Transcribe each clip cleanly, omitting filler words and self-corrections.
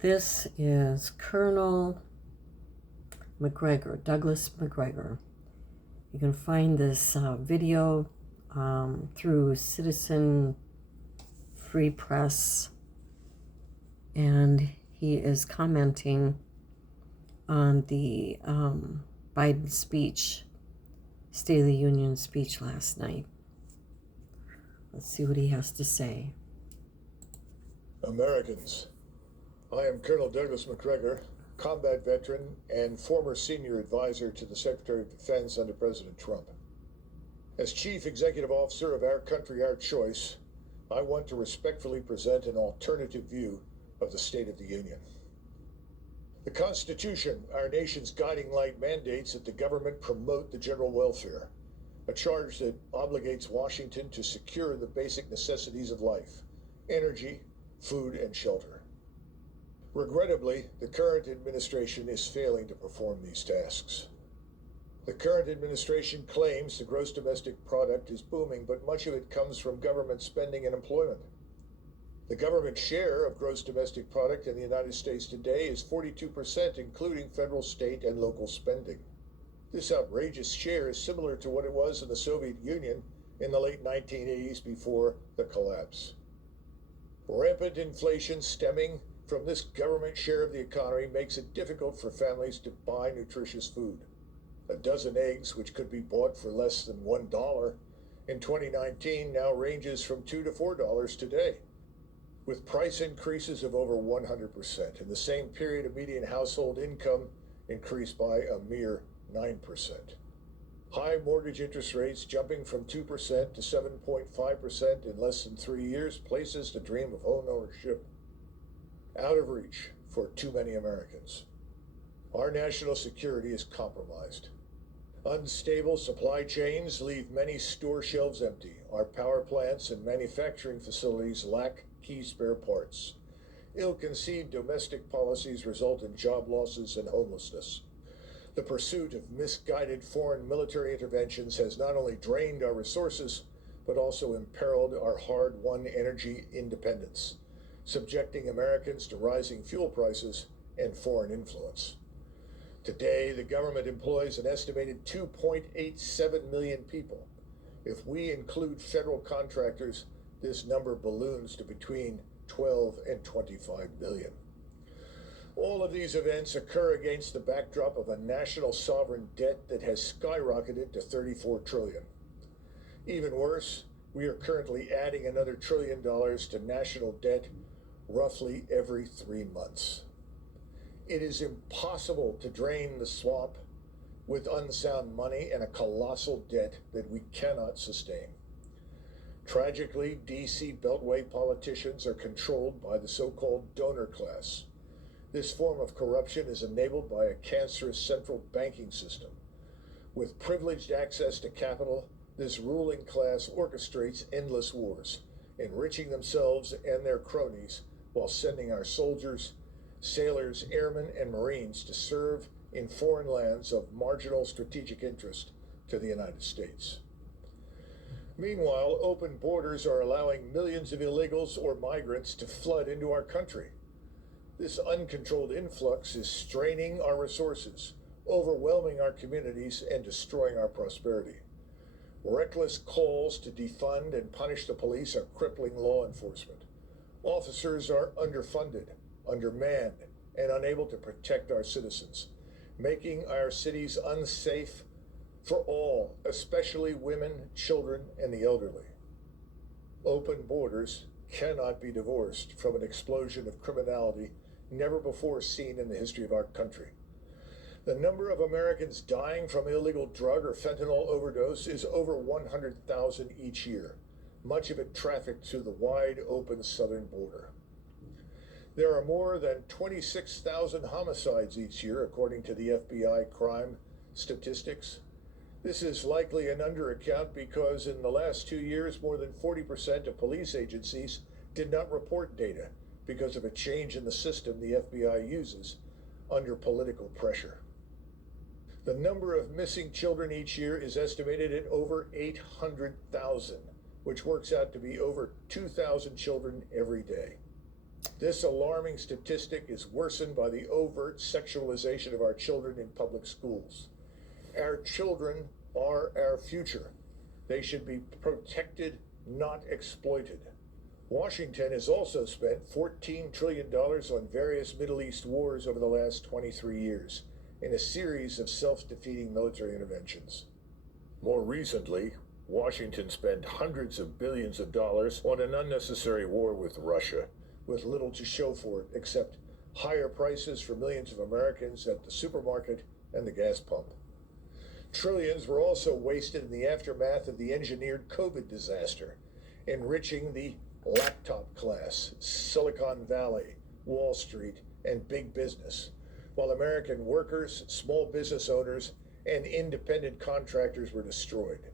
This is Colonel Mcgregor, Douglas Mcgregor. You can find this video through Citizen Free Press, and he is commenting on the Biden speech, State of the Union speech last night. Let's see what he has to say. Americans, I am Colonel Douglas Mcgregor, combat veteran and former senior advisor to the Secretary of Defense under President Trump. As Chief Executive Officer of Our Country, Our Choice, I want to respectfully present an alternative view of the State of the Union. The Constitution, our nation's guiding light, mandates that the government promote the general welfare, a charge that obligates Washington to secure the basic necessities of life: energy, food, and shelter. Regrettably, the current administration is failing to perform these tasks. The current administration claims the gross domestic product is booming, but much of it comes from government spending and employment. The government share of gross domestic product in the United States today is 42%, including federal, state, and local spending. This outrageous share is similar to what it was in the Soviet Union in the late 1980s before the collapse. Rampant inflation stemming from this government share of the economy makes it difficult for families to buy nutritious food. A dozen eggs, which could be bought for less than $1 in 2019, now ranges from $2 to $4 today, with price increases of over 100%. In the same period, a median household income increased by a mere 9%. High mortgage interest rates jumping from 2% to 7.5% in less than 3 years places the dream of home ownership out of reach for too many Americans. Our national security is compromised. Unstable supply chains leave many store shelves empty. Our power plants and manufacturing facilities lack key spare parts. Ill-conceived domestic policies result in job losses and homelessness. The pursuit of misguided foreign military interventions has not only drained our resources, but also imperiled our hard-won energy independence, subjecting Americans to rising fuel prices and foreign influence. Today, the government employs an estimated 2.87 million people. If we include federal contractors, this number balloons to between 12 and 25 million. All of these events occur against the backdrop of a national sovereign debt that has skyrocketed to $34 trillion. Even worse, we are currently adding another $1 trillion to national debt roughly every 3 months. It is impossible to drain the swamp with unsound money and a colossal debt that we cannot sustain. Tragically, D.C. Beltway politicians are controlled by the so-called donor class. This form of corruption is enabled by a cancerous central banking system. With privileged access to capital, this ruling class orchestrates endless wars, enriching themselves and their cronies while sending our soldiers, sailors, airmen, and Marines to serve in foreign lands of marginal strategic interest to the United States. Meanwhile, open borders are allowing millions of illegals or migrants to flood into our country. This uncontrolled influx is straining our resources, overwhelming our communities, and destroying our prosperity. Reckless calls to defund and punish the police are crippling law enforcement. Officers are underfunded, undermanned, and unable to protect our citizens, making our cities unsafe for all, especially women, children, and the elderly. Open borders cannot be divorced from an explosion of criminality never before seen in the history of our country. The number of Americans dying from illegal drug or fentanyl overdose is over 100,000 each year, much of it trafficked through the wide open southern border. There are more than 26,000 homicides each year, according to the FBI crime statistics. This is likely an underaccount because in the last 2 years, more than 40% of police agencies did not report data because of a change in the system the FBI uses under political pressure. The number of missing children each year is estimated at over 800,000, which works out to be over 2,000 children every day. This alarming statistic is worsened by the overt sexualization of our children in public schools. Our children are our future. They should be protected, not exploited. Washington has also spent $14 trillion on various Middle East wars over the last 23 years in a series of self-defeating military interventions. More recently, Washington spent hundreds of billions of dollars on an unnecessary war with Russia, with little to show for it except higher prices for millions of Americans at the supermarket and the gas pump. Trillions were also wasted in the aftermath of the engineered COVID disaster, enriching the laptop class, Silicon Valley, Wall Street, and big business, while American workers, small business owners, and independent contractors were destroyed.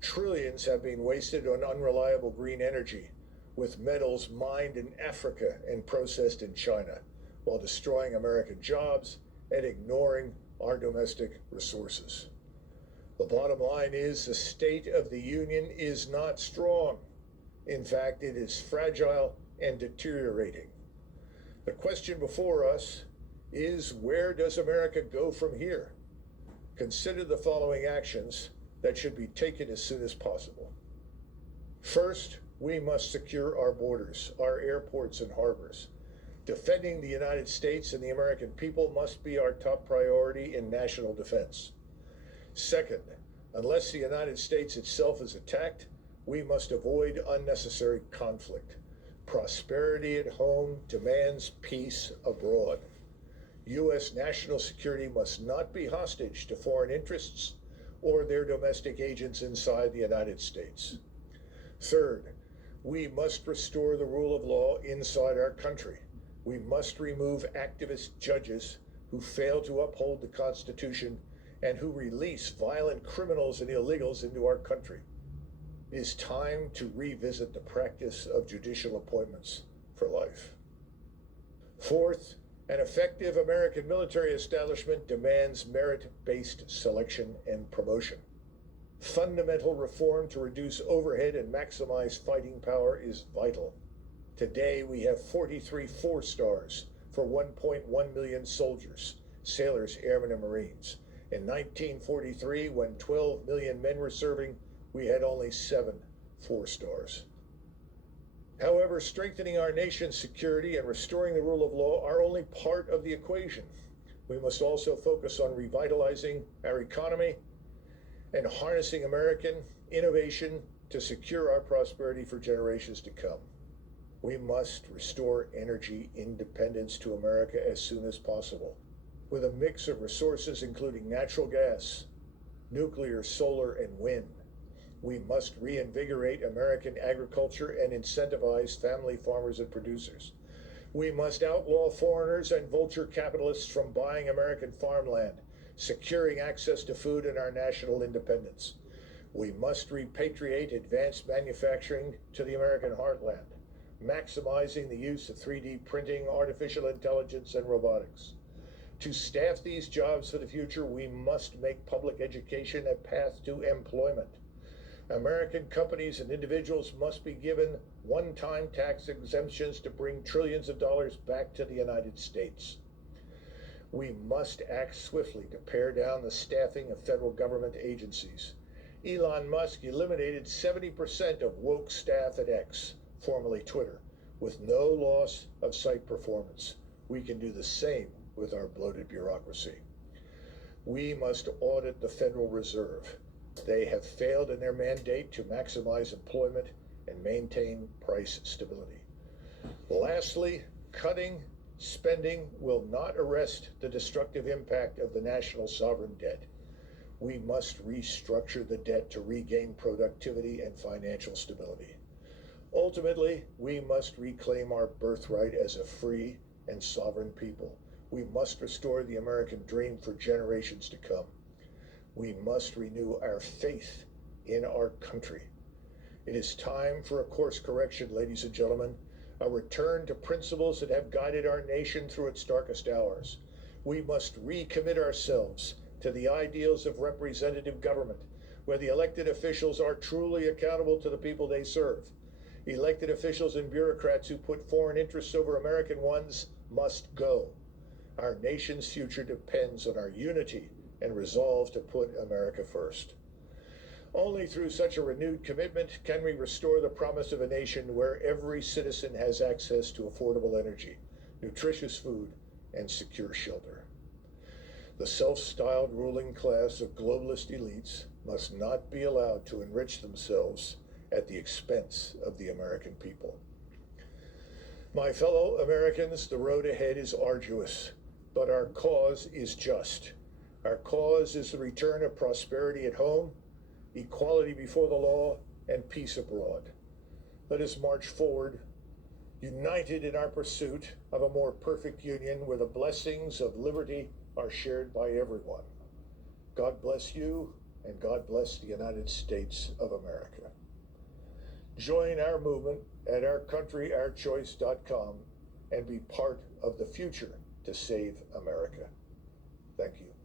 Trillions have been wasted on unreliable green energy, with metals mined in Africa and processed in China, while destroying American jobs and ignoring our domestic resources. The bottom line is the state of the union is not strong. In fact, it is fragile and deteriorating. The question before us is, where does America go from here? Consider the following actions that should be taken as soon as possible. First, we must secure our borders, our airports and harbors. Defending the United States and the American people must be our top priority in national defense. Second, unless the United States itself is attacked, we must avoid unnecessary conflict. Prosperity at home demands peace abroad. U.S. national security must not be hostage to foreign interests or their domestic agents inside the United States. Third, we must restore the rule of law inside our country. We must remove activist judges who fail to uphold the Constitution and who release violent criminals and illegals into our country. It is time to revisit the practice of judicial appointments for life. Fourth, an effective American military establishment demands merit-based selection and promotion. Fundamental reform to reduce overhead and maximize fighting power is vital. Today, we have 43 4-stars for 1.1 million soldiers, sailors, airmen, and Marines. In 1943, when 12 million men were serving, we had only 7 4-stars. However, strengthening our nation's security and restoring the rule of law are only part of the equation. We must also focus on revitalizing our economy and harnessing American innovation to secure our prosperity for generations to come. We must restore energy independence to America as soon as possible, with a mix of resources including natural gas, nuclear, solar, and wind. We must reinvigorate American agriculture and incentivize family farmers and producers. We must outlaw foreigners and vulture capitalists from buying American farmland, securing access to food and our national independence. We must repatriate advanced manufacturing to the American heartland, maximizing the use of 3D printing, artificial intelligence, and robotics. To staff these jobs for the future, we must make public education a path to employment. American companies and individuals must be given one-time tax exemptions to bring trillions of dollars back to the United States. We must act swiftly to pare down the staffing of federal government agencies. Elon Musk eliminated 70% of woke staff at X, formerly Twitter, with no loss of site performance. We can do the same with our bloated bureaucracy. We must audit the Federal Reserve. They have failed in their mandate to maximize employment and maintain price stability. Lastly, cutting spending will not arrest the destructive impact of the national sovereign debt. We must restructure the debt to regain productivity and financial stability. Ultimately, we must reclaim our birthright as a free and sovereign people. We must restore the American dream for generations to come. We must renew our faith in our country. It is time for a course correction, ladies and gentlemen, a return to principles that have guided our nation through its darkest hours. We must recommit ourselves to the ideals of representative government, where the elected officials are truly accountable to the people they serve. Elected officials and bureaucrats who put foreign interests over American ones must go. Our nation's future depends on our unity and resolve to put America first. Only through such a renewed commitment can we restore the promise of a nation where every citizen has access to affordable energy, nutritious food, and secure shelter. The self-styled ruling class of globalist elites must not be allowed to enrich themselves at the expense of the American people. My fellow Americans, the road ahead is arduous, but our cause is just. Our cause is the return of prosperity at home, equality before the law, and peace abroad. Let us march forward, united in our pursuit of a more perfect union where the blessings of liberty are shared by everyone. God bless you, and God bless the United States of America. Join our movement at ourcountryourchoice.com and be part of the future to save America. Thank you.